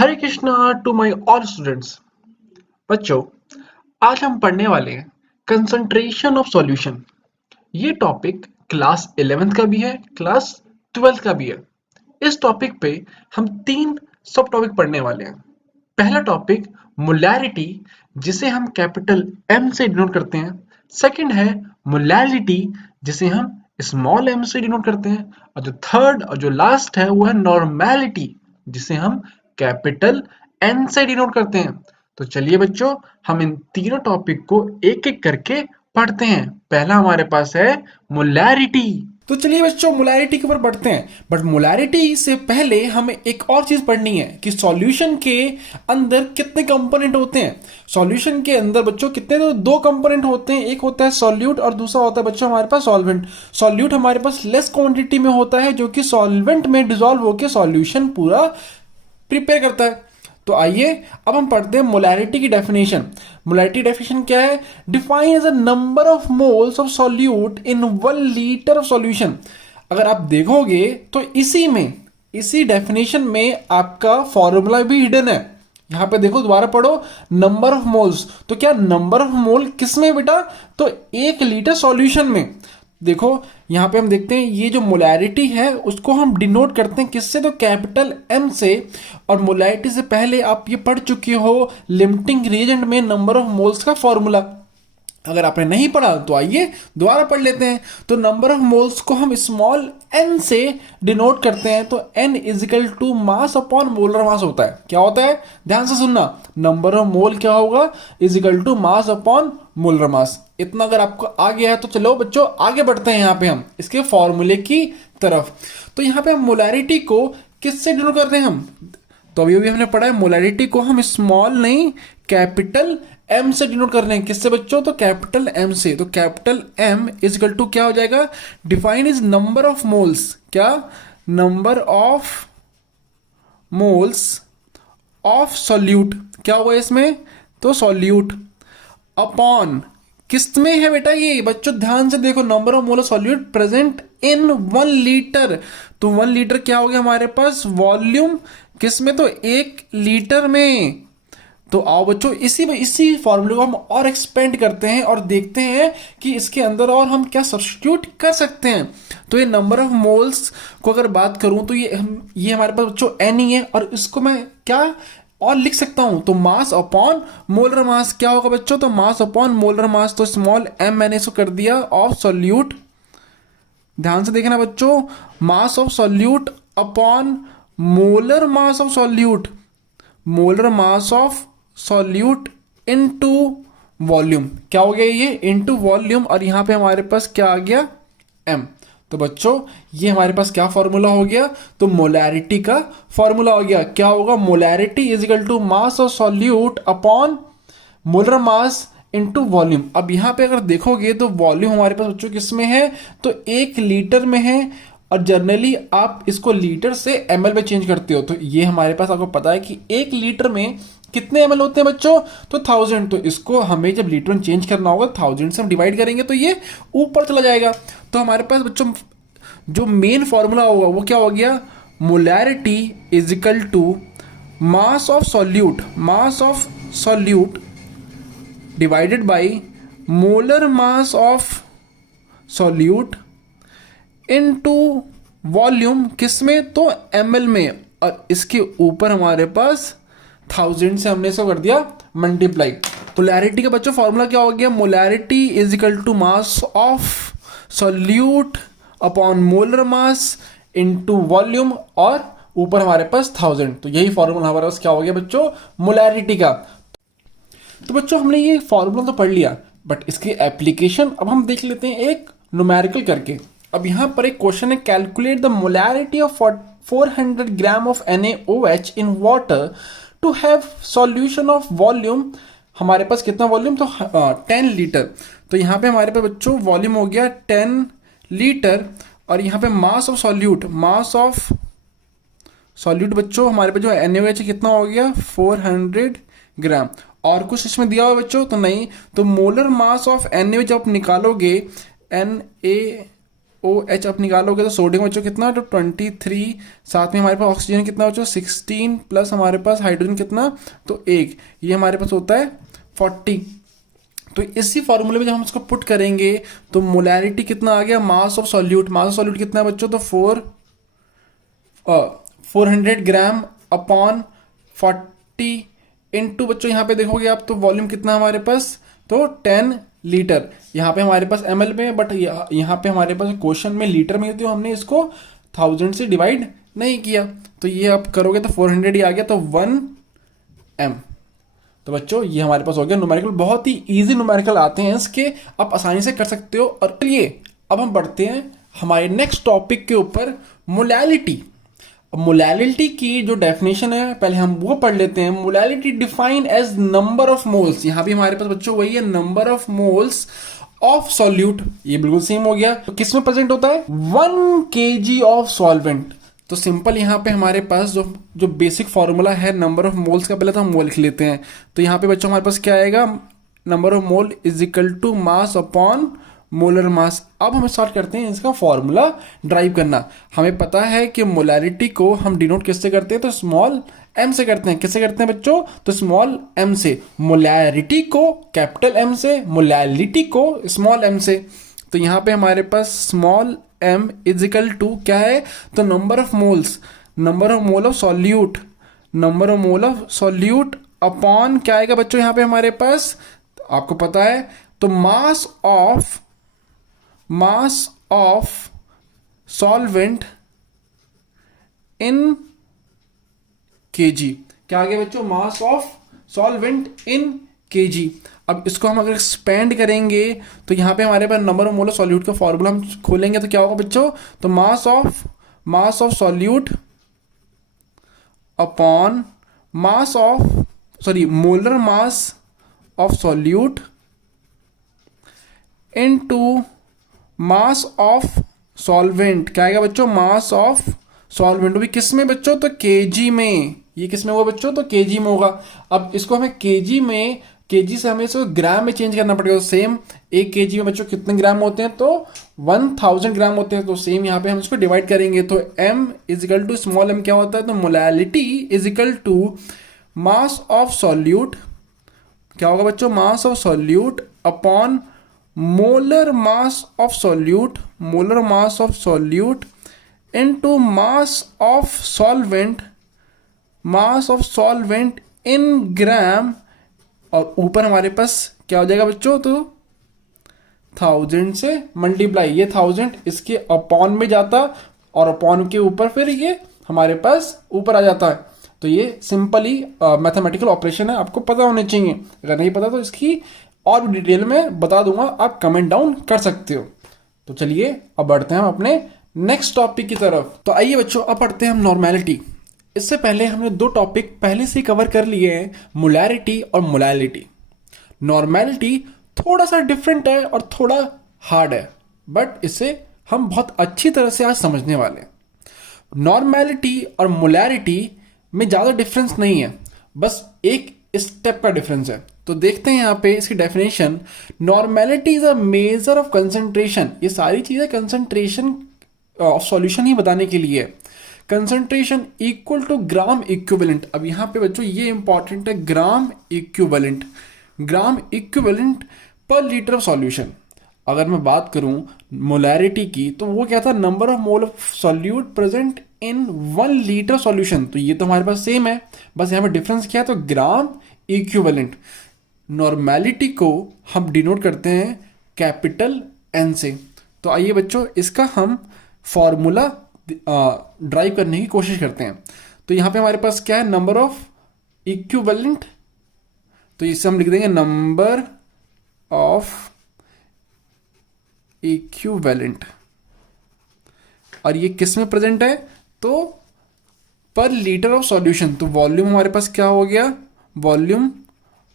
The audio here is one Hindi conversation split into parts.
Hare Krishna to my all students. बच्चों, आज हम पढ़ने वाले हैं कंसंट्रेशन ऑफ सॉल्यूशन। ये टॉपिक क्लास 11th का भी है, क्लास 12th का भी है। इस टॉपिक पे हम तीन सब टॉपिक पढ़ने वाले हैं। पहला टॉपिक मोलैरिटी, जिसे हम कैपिटल एम से डिनोट करते हैं। सेकंड है मोलैलिटी, जिसे हम स्मॉल एम से डिनोट करते हैं। और जो थर्ड और जो लास्ट है वो है नॉर्मैलिटी, जिसे हम कैपिटल एन से डिनोट करते हैं। तो चलिए बच्चों, हम इन तीनों टॉपिक को एक एक करके पढ़ते हैं। पहला हमारे पास है मोलैरिटी। तो चलिए बच्चों मोलैरिटी के ऊपर बढ़ते हैं। बट मोलैरिटी से पहले हमें एक और चीज पढ़नी है कि सॉल्यूशन के अंदर कितने कंपोनेंट होते हैं। सॉल्यूशन के अंदर बच्चों कितने, तो दो कंपोनेंट होते हैं। एक होता है सॉल्यूट और दूसरा होता है बच्चों हमारे पास सॉल्वेंट। सॉल्यूट हमारे पास लेस क्वांटिटी में होता है जो कि सॉल्वेंट में डिसॉल्व होकर सॉल्यूशन पूरा प्रिपेयर करता है। तो आइए अब हम पढ़ते हैं मोलैरिटी की डेफिनेशन। मोलैरिटी डेफिनेशन क्या है? Define as a number of moles of solute in 1 litre of solution. अगर आप देखोगे तो इसी डेफिनेशन में आपका फॉर्मूला भी हिडन है। यहां पे देखो, दोबारा पढ़ो, नंबर ऑफ मोल्स। तो क्या नंबर ऑफ मोल किस में बेटा? तो 1 लीटर सॉल्यूशन में। देखो यहां पे हम देखते हैं ये जो मोलैरिटी है उसको हम डिनोट करते हैं किससे? तो कैपिटल एम से। और मोलैरिटी से पहले आप ये पढ़ चुके हो लिमिटिंग रिएजेंट में नंबर ऑफ मोल्स का फॉर्मूला। अगर आपने नहीं पढ़ा तो आइए दोबारा पढ़ लेते हैं। तो नंबर ऑफ मोल्स को हम स्मॉल एन से डिनोट करते हैं। तो n equal to mass upon molar mass होता है। क्या होता है? ध्यान से सुनना, नंबर ऑफ मोल क्या होगा? Equal to mass upon molar mass. इतना अगर आपको आ गया है तो चलो बच्चों आगे बढ़ते हैं यहाँ पे हम इसके फॉर्मूले की तरफ। तो यहाँ पे हम मोलैरिटी को किससे डिनोट करते हैं हम? तो अभी अभी हमने पढ़ा है मोलैरिटी को हम स्मॉल नहीं कैपिटल एम से डिनोट कर रहे हैं। किससे बच्चों? तो कैपिटल एम से। तो capital M is equal to क्या हो जाएगा? Define is number of moles. क्या? Number of moles of solute. क्या होगा इसमें? तो सॉल्यूट अपॉन किस में है बेटा? ये बच्चों ध्यान से देखो, number of mole solute present in 1 litre. तो 1 लीटर क्या हो गया हमारे पास? वॉल्यूम किस में? तो 1 लीटर में। तो आओ बच्चों इसी फॉर्मूले को हम और एक्सपेंड करते हैं और देखते हैं कि इसके अंदर और हम क्या सब्स्टिट्यूट कर सकते हैं। तो ये नंबर ऑफ मोल्स को अगर बात करूं तो ये हमारे पास बच्चों एन ही है। और इसको मैं क्या और लिख सकता हूं? तो मास अपॉन मोलर मास। क्या होगा बच्चों? तो मास अपॉन मोलर मास। तो स्मॉल एम मैंने इसको कर दिया ऑफ सॉल्यूट। ध्यान से देखना बच्चों, mass of solute upon molar mass of solute. Molar mass of solute into volume. क्या हो गया? ये इनटू वॉल्यूम। और यहां पे हमारे पास क्या आ गया? एम। तो बच्चों ये हमारे पास क्या फॉर्मूला हो गया? तो मोलैरिटी का फॉर्मूला हो गया। क्या होगा? Molarity is equal to mass of solute upon molar mass into volume. अब यहां पे अगर देखोगे तो वॉल्यूम हमारे पास बच्चों किस में है? तो 1 लीटर में है। और जनरली आप इसको लीटर से एमएल में चेंज करते हो। तो ये हमारे पास आपको पता है कि 1 लीटर में कितने एमएल होते हैं बच्चों? तो 1000। तो इसको हमें जब लीटर में चेंज करना होगा 1000 से हम डिवाइड करेंगे तो ये ऊपर चला जाएगा। तो हमारे पास बच्चों जो मेन फॉर्मूला होगा वो क्या हो गया? Molarity is equal to mass of solute divided by molar mass of solute into volume. किस में? तो एमएल में। और इसके ऊपर हमारे पास 1000 से हमने इसको कर दिया मल्टीप्लाई। तो मोलैरिटी का बच्चों फॉर्मूला क्या हो गया? Molarity is equal to mass of solute upon molar mass into volume. और ऊपर हमारे पास 1000। तो यही फॉर्मूला हमारे पास क्या हो गया बच्चों? मोलैरिटी का। तो बच्चों हमने ये फॉर्मूला तो पढ़ लिया, बट इसकी एप्लीकेशन अब हम देख लेते हैं एक न्यूमेरिकल करके। अब यहां पर एक क्वेश्चन है, calculate the molarity of 400 gram of NaOH in water to have solution of volume. हमारे पास कितना वॉल्यूम? तो 10 लीटर। तो यहाँ पे हमारे पास बच्चों वॉल्यूम हो गया 10 लीटर। और यहाँ पे मास ऑफ सॉल्यूट बच्चों हमारे पास जो NaOH कितना हो गया? 400 ग्राम। और कुछ इसमें दिया हुआ बच्चों? तो नहीं। तो मोलर मास ऑफ NaOH जब आप निकालोगे, Na OH आप निकालोगे तो सोडियम बच्चों कितना, तो 23, साथ में हमारे पास ऑक्सीजन कितना बच्चों 16, प्लस हमारे पास हाइड्रोजन कितना, तो 1, ये हमारे पास होता है 40। तो इसी फॉर्मूले में जब हम इसको पुट करेंगे तो मोलैरिटी कितना आ गया, मास of solute, mass of solute कितना है बच्चों, तो 400 ग्राम अपॉन 40 इंटू बच्चों यहाँ पे देखोगे आप तो वॉल्यूम कितना हमारे पास, तो 10 लीटर। यहाँ पे हमारे पास ml में, बट यहाँ पे हमारे पास क्वेश्चन में लीटर में, तो हमने इसको 1000 से डिवाइड नहीं किया, तो ये आप करोगे तो 400 ही आ गया, तो 1 m। तो बच्चों ये हमारे पास हो गया न्यूमेरिकल, बहुत ही इजी न्यूमेरिकल आते हैं इसके, आप आसानी से कर सकते हो। और चलिए अब हम बढ़ते हैं हमारे नेक्स्ट टॉपिक के ऊपर, मोलैलिटी। मोलैलिटी की जो डेफिनेशन है पहले हम वो पढ़ लेते हैं। Molality define as number of moles, यहां भी हमारे पास बच्चों वही है, number of moles of solute, ये बिल्कुल सेम हो गया। तो किस में प्रेजेंट होता है, 1 kg ऑफ सॉल्वेंट। तो सिंपल यहाँ पे हमारे पास जो बेसिक फॉर्मूला है नंबर ऑफ मोल्स का, पहले तो हम वो लिख लेते हैं। तो यहाँ पे बच्चों हमारे पास क्या आएगा, number of mole is equal to mass upon molar mass. अब हम स्टार्ट करते हैं इसका फॉर्मूला ड्राइव करना। हमें पता है कि मोलैरिटी को हम डिनोट किससे करते हैं, तो स्मॉल m से करते हैं। किससे करते हैं बच्चों, तो स्मॉल m से। मोलैरिटी को कैपिटल M से, मोलैलिटी को स्मॉल m से। तो यहाँ पे हमारे पास small m is equal to क्या है, तो number of moles, number of mole of solute, number of mole of solute upon क्या आएगा बच्चों यहाँ पे हमारे पास, आपको पता है, तो mass of solvent in kg। क्या आ गया बच्चों, mass of solvent in kg। अब इसको हम अगर एक्सपेंड करेंगे तो यहाँ पे हमारे पास number of mole of solute का फॉर्मूला हम खोलेंगे तो क्या होगा बच्चों, तो mass of solute upon molar mass of solute into mass of solvent. क्या आएगा बच्चों, मास ऑफ सॉल्वेंट भी किस में बच्चों, तो केजी में। ये किस में होगा बच्चों, तो केजी में होगा। अब इसको हमें केजी से हमें इसको ग्राम में चेंज करना पड़ेगा। तो सेम 1 kg में बच्चों कितने ग्राम होते हैं, तो 1000 ग्राम होते हैं। तो सेम यहाँ पे हम इसको डिवाइड करेंगे, तो m is equal to small m क्या होता है, तो molality is equal to mass of solute, क्या होगा बच्चों, mass of solute upon molar mass of solute, molar mass of solute into mass of solvent in gram. और ऊपर हमारे पास क्या हो जाएगा बच्चों, तो 1000 से मल्टीप्लाई, ये 1000 इसके अपॉन में जाता और अपॉन के ऊपर फिर ये हमारे पास ऊपर आ जाता है। तो ये सिंपली मैथमेटिकल ऑपरेशन है, आपको पता होने चाहिए। अगर नहीं पता तो इसकी और भी डिटेल में बता दूंगा, आप कमेंट डाउन कर सकते हो। तो चलिए अब बढ़ते हैं हम अपने नेक्स्ट टॉपिक की तरफ। तो आइए बच्चों अब पढ़ते हैं हम नॉर्मेलिटी। इससे पहले हमने 2 टॉपिक पहले से कवर कर लिए हैं, मोलैरिटी और मोलैलिटी। नॉर्मेलिटी थोड़ा सा डिफरेंट है और थोड़ा हार्ड है, बट इसे हम बहुत अच्छी तरह से आज समझने वाले हैं। नॉर्मेलिटी और मोलैरिटी में ज़्यादा डिफरेंस नहीं है, बस एक स्टेप का डिफरेंस है। तो देखते हैं यहाँ पे इसकी definition. Normality is a measure of concentration. ये सारी चीज़ें कंसंट्रेशन ऑफ सॉल्यूशन ही बताने के लिए है। Concentration equal to gram equivalent. अब यहाँ पे बच्चों ये इंपॉर्टेंट है, gram equivalent per litre of solution. अगर मैं बात करूं मोलैरिटी की तो वो क्या था, number of mole of solute present in 1 litre solution. तो ये तो हमारे पास सेम है, बस यहाँ पे डिफरेंस क्या है, तो ग्राम इक्विवेलेंट। नॉर्मेलिटी को हम डिनोट करते हैं कैपिटल N से। तो आइए बच्चों इसका हम फॉर्मूला ड्राइव करने की कोशिश करते हैं। तो यहाँ पे हमारे पास क्या है, नंबर ऑफ इक्विवेलेंट, तो इससे हम लिख देंगे नंबर ऑफ इक्विवेलेंट। और ये किस में प्रेजेंट है, तो पर लीटर ऑफ सॉल्यूशन। तो वॉल्यूम हमारे पास क्या हो गया, वॉल्यूम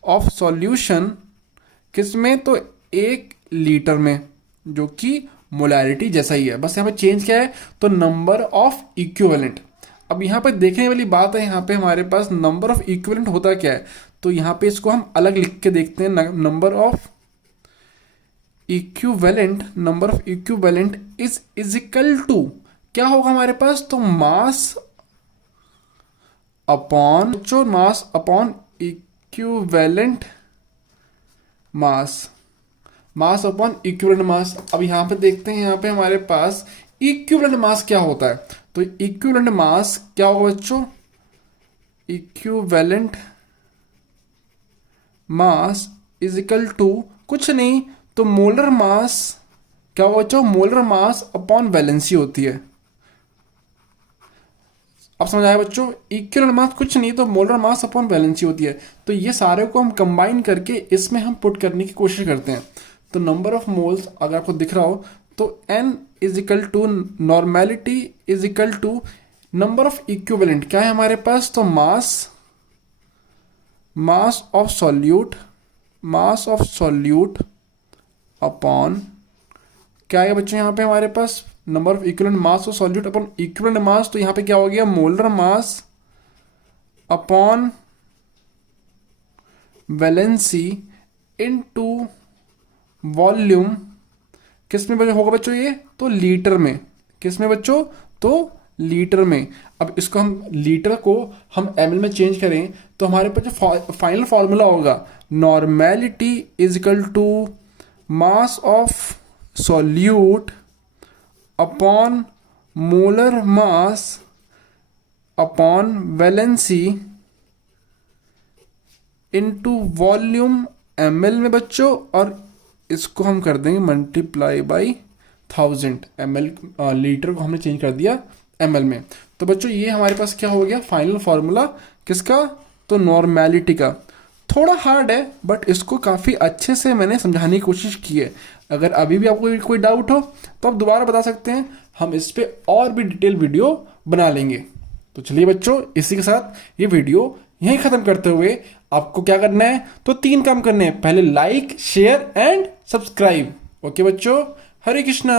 ऑफ सॉल्यूशन किस में, तो 1 लीटर में, जो कि मोलैरिटी जैसा ही है, बस यहाँ पे चेंज क्या है, तो नंबर ऑफ इक्विवेलेंट। अब यहाँ पे देखने वाली बात है, यहाँ पे हमारे पास नंबर ऑफ इक्विवेलेंट होता क्या है, तो यहाँ पे इसको हम अलग लिख के देखते हैं। Number of equivalent, number of equivalent is equal to क्या होगा हमारे पास, तो मास अपॉन जो mass upon equivalent mass, mass upon equivalent mass. अब यहां पे देखते हैं, यहां पे हमारे पास इक्विवेलेंट मास क्या होता है, तो इक्विवेलेंट मास क्या होगा बच्चों, equivalent mass is equal to कुछ नहीं तो मोलर मास, क्या होगा बच्चों, मोलर मास अपॉन वैलेंसी होती है। अब समझ आया बच्चों, इक्विवेलेंट मास कुछ नहीं तो मोलर मास अपॉन वैलेंसी होती है। तो ये सारे को हम कंबाइन करके इसमें हम पुट करने की कोशिश करते हैं। तो नंबर ऑफ मोल्स अगर आपको दिख रहा हो तो n is equal to normality is equal to number of equivalent क्या है हमारे पास, तो mass, mass of solute, mass of solute upon क्या है बच्चों यहाँ पे हमारे पास, number of equivalent mass of solute upon equivalent mass. तो यहाँ पे क्या हो गया, molar mass upon valency into volume, किस में होगा बच्चों ये, तो लीटर में, किस में बच्चों, तो लीटर में। अब इसको हम लीटर को हम ml में चेंज करें तो हमारे पास जो फाइनल फॉर्मूला होगा, normality is equal to mass of solute upon molar mass upon valency into volume ml में बच्चों, और इसको हम कर देंगे मल्टीप्लाई बाई 1000 ml, लीटर को हमने चेंज कर दिया ml में। तो बच्चों ये हमारे पास क्या हो गया फाइनल फॉर्मूला किसका, तो नॉर्मेलिटी का। थोड़ा हार्ड है बट इसको काफ़ी अच्छे से मैंने समझाने की कोशिश की है। अगर अभी भी आपको कोई डाउट हो तो आप दोबारा बता सकते हैं, हम इस पर और भी डिटेल वीडियो बना लेंगे। तो चलिए बच्चों, इसी के साथ ये वीडियो यहीं ख़त्म करते हुए आपको क्या करना है, तो 3 काम करने हैं। पहले like, share and subscribe. Okay बच्चों, हरे कृष्णा।